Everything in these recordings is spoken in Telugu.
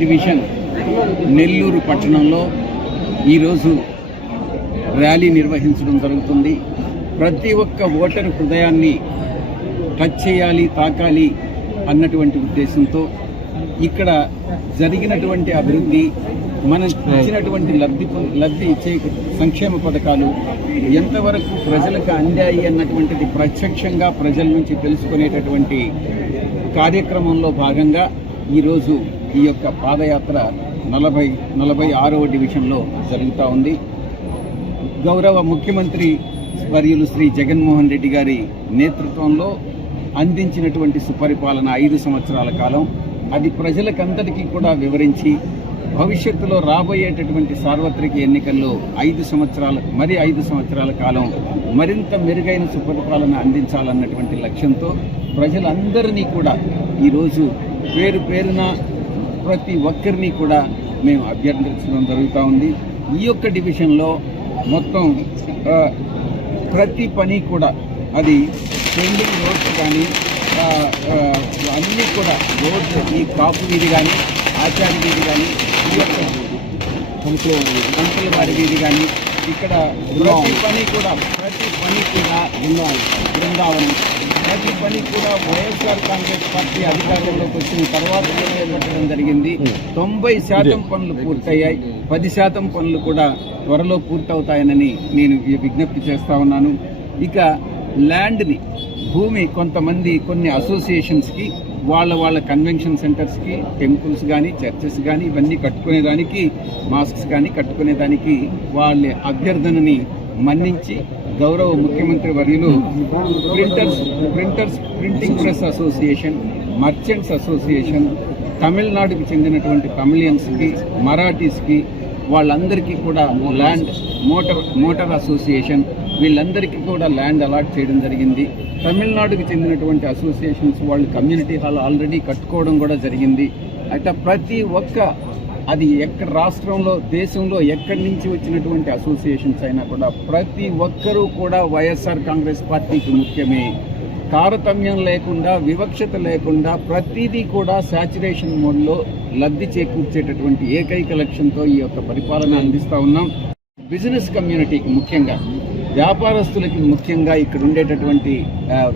డివిజన్ నెల్లూరు పట్టణంలో ఈరోజు ర్యాలీ నిర్వహించడం జరుగుతుంది. ప్రతి ఒక్క ఓటరు హృదయాన్ని టచ్ చేయాలి, తాకాలి అన్నటువంటి ఉద్దేశంతో ఇక్కడ జరిగినటువంటి అభివృద్ధి, మనం ఇచ్చినటువంటి లబ్ధి ఇచ్చే సంక్షేమ పథకాలు ఎంతవరకు ప్రజలకు అందాయి అన్నటువంటిది ప్రత్యక్షంగా ప్రజల నుంచి తెలుసుకునేటటువంటి కార్యక్రమంలో భాగంగా ఈరోజు ఈ యొక్క పాదయాత్ర 46వ డివిజన్లో జరుగుతూ ఉంది. గౌరవ ముఖ్యమంత్రి వర్యులు శ్రీ జగన్మోహన్ రెడ్డి గారి నేతృత్వంలో అందించినటువంటి సుపరిపాలన 5 సంవత్సరాల కాలం, అది ప్రజలకందరికీ కూడా వివరించి భవిష్యత్తులో రాబోయేటటువంటి సార్వత్రిక ఎన్నికల్లో 5 సంవత్సరాల కాలం మరింత మెరుగైన సుపరిపాలన అందించాలన్నటువంటి లక్ష్యంతో ప్రజలందరినీ కూడా ఈరోజు పేరున ప్రతి ఒక్కరిని కూడా మేము అభ్యర్థించడం జరుగుతూ ఉంది. ఈ యొక్క డివిజన్లో మొత్తం ప్రతి పని కూడా, అది పెండింగ్ రోడ్స్ కానీ అన్నీ కూడా రోడ్లు, ఈ కాపు వీధి కానీ, ఆచార్య వీధి కానీ, ఈ యొక్క కంకుల వారి వీధి కానీ, ఇక్కడ ప్రతి పని కూడా బృందావనం, ప్రతి పని కూడా వైఎస్ఆర్ కాంగ్రెస్ పార్టీ అధికారంలోకి వచ్చిన తర్వాత చేపట్టడం జరిగింది. 90% పనులు పూర్తయ్యాయి. 10% పనులు కూడా త్వరలో పూర్తవుతాయని నేను విజ్ఞప్తి చేస్తా ఉన్నాను. ఇక ల్యాండ్ని, భూమి కొన్ని అసోసియేషన్స్కి, వాళ్ళ కన్వెన్షన్ సెంటర్స్కి, టెంపుల్స్ కానీ, చర్చెస్ కానీ ఇవన్నీ కట్టుకునేదానికి, మాస్క్స్ కానీ కట్టుకునేదానికి వాళ్ళ అభ్యర్థనని మన్నించి గౌరవ ముఖ్యమంత్రి వర్యులు printing press association, merchants association, తమిళనాడుకు చెందినటువంటి తమిళియన్స్కి, మరాఠీస్కి, వాళ్ళందరికీ కూడా ల్యాండ్, మోటార్ అసోసియేషన్, వీళ్ళందరికీ కూడా ల్యాండ్ అలాట్ చేయడం జరిగింది. తమిళనాడుకు చెందినటువంటి అసోసియేషన్స్ వాళ్ళు కమ్యూనిటీ హాల్ ఆల్రెడీ కట్టుకోవడం కూడా జరిగింది. అయితే ప్రతి ఒక్క, అది ఎక్కడ రాష్ట్రంలో, దేశంలో ఎక్కడి నుంచి వచ్చినటువంటి అసోసియేషన్స్ అయినా కూడా ప్రతి ఒక్కరూ కూడా వైఎస్ఆర్ కాంగ్రెస్ పార్టీకి ముఖ్యమే. తారతమ్యం లేకుండా, వివక్షత లేకుండా ప్రతిదీ కూడా శాచ్యురేషన్ మోడ్లో లబ్ధి చేకూర్చేటటువంటి ఏకైక లక్ష్యంతో ఈ యొక్క పరిపాలన అందిస్తూ ఉన్నాం. బిజినెస్ కమ్యూనిటీకి ముఖ్యంగా, వ్యాపారస్తులకి ముఖ్యంగా, ఇక్కడ ఉండేటటువంటి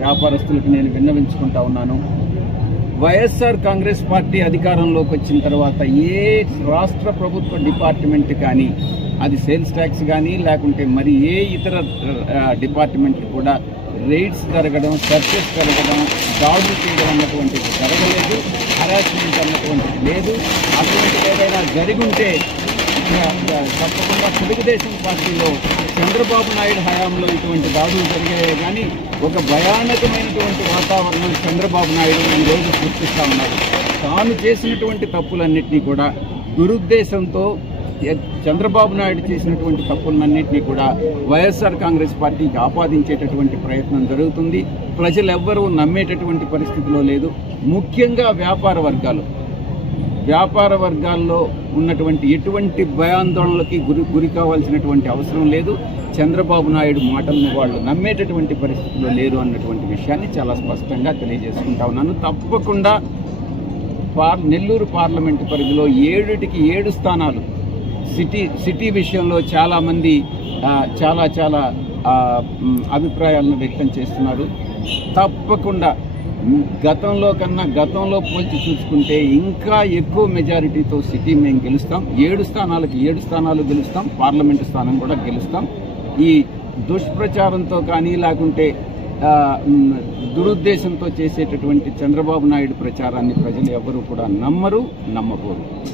వ్యాపారస్తులకు నేను విన్నవించుకుంటా ఉన్నాను. వైఎస్ఆర్ కాంగ్రెస్ పార్టీ అధికారంలోకి వచ్చిన తర్వాత ఏ రాష్ట్ర ప్రభుత్వ డిపార్ట్మెంట్ కానీ, అది సేల్స్ ట్యాక్స్ కానీ లేకుంటే మరి ఏ ఇతర డిపార్ట్మెంట్లు కూడా రైడ్స్ జరగడం, సర్చెస్ జరగడం, దాడులు చేయడం అన్నటువంటిది జరగలేదు. హరాస్మెంట్ అన్నటువంటిది లేదు. అటువంటిది ఏదైనా జరిగుంటే తప్పకుండా తెలుగుదేశం పార్టీలో చంద్రబాబు నాయుడు హయాంలో ఇటువంటి దాడులు జరిగాయే కానీ ఒక భయానకమైనటువంటి వాతావరణం చంద్రబాబు నాయుడు ఈరోజు సృష్టిస్తూ ఉన్నారు. తాను చేసినటువంటి తప్పులన్నింటినీ కూడా దురుద్దేశంతో చంద్రబాబు నాయుడు చేసినటువంటి తప్పులన్నింటినీ కూడా వైఎస్ఆర్ కాంగ్రెస్ పార్టీకి ఆపాదించేటటువంటి ప్రయత్నం జరుగుతుంది. ప్రజలు ఎవ్వరూ నమ్మేటటువంటి పరిస్థితిలో లేదు. ముఖ్యంగా వ్యాపార వర్గాల్లో ఉన్నటువంటి ఎటువంటి భయాందోళనలకి గురి కావాల్సినటువంటి అవసరం లేదు. చంద్రబాబు నాయుడు మాటలను వాళ్ళు నమ్మేటటువంటి పరిస్థితిలో లేరు అన్నటువంటి విషయాన్ని చాలా స్పష్టంగా తెలియజేసుకుంటా ఉన్నాను. తప్పకుండా నెల్లూరు పార్లమెంటు పరిధిలో 7కి 7 స్థానాలు సిటీ విషయంలో చాలామంది చాలా అభిప్రాయాలను వ్యక్తం చేస్తున్నారు. తప్పకుండా గతంలో పోల్చి చూసుకుంటే ఇంకా ఎక్కువ మెజారిటీతో సిటీ మేము గెలుస్తాం. 7 స్థానాలకు 7 స్థానాలు గెలుస్తాం. పార్లమెంటు స్థానం కూడా గెలుస్తాం. ఈ దుష్ప్రచారంతో కానీ లేకుంటే దురుద్దేశంతో చేసేటటువంటి చంద్రబాబు నాయుడు ప్రచారాన్ని ప్రజలు ఎవరు కూడా నమ్మరు, నమ్మకూడదు.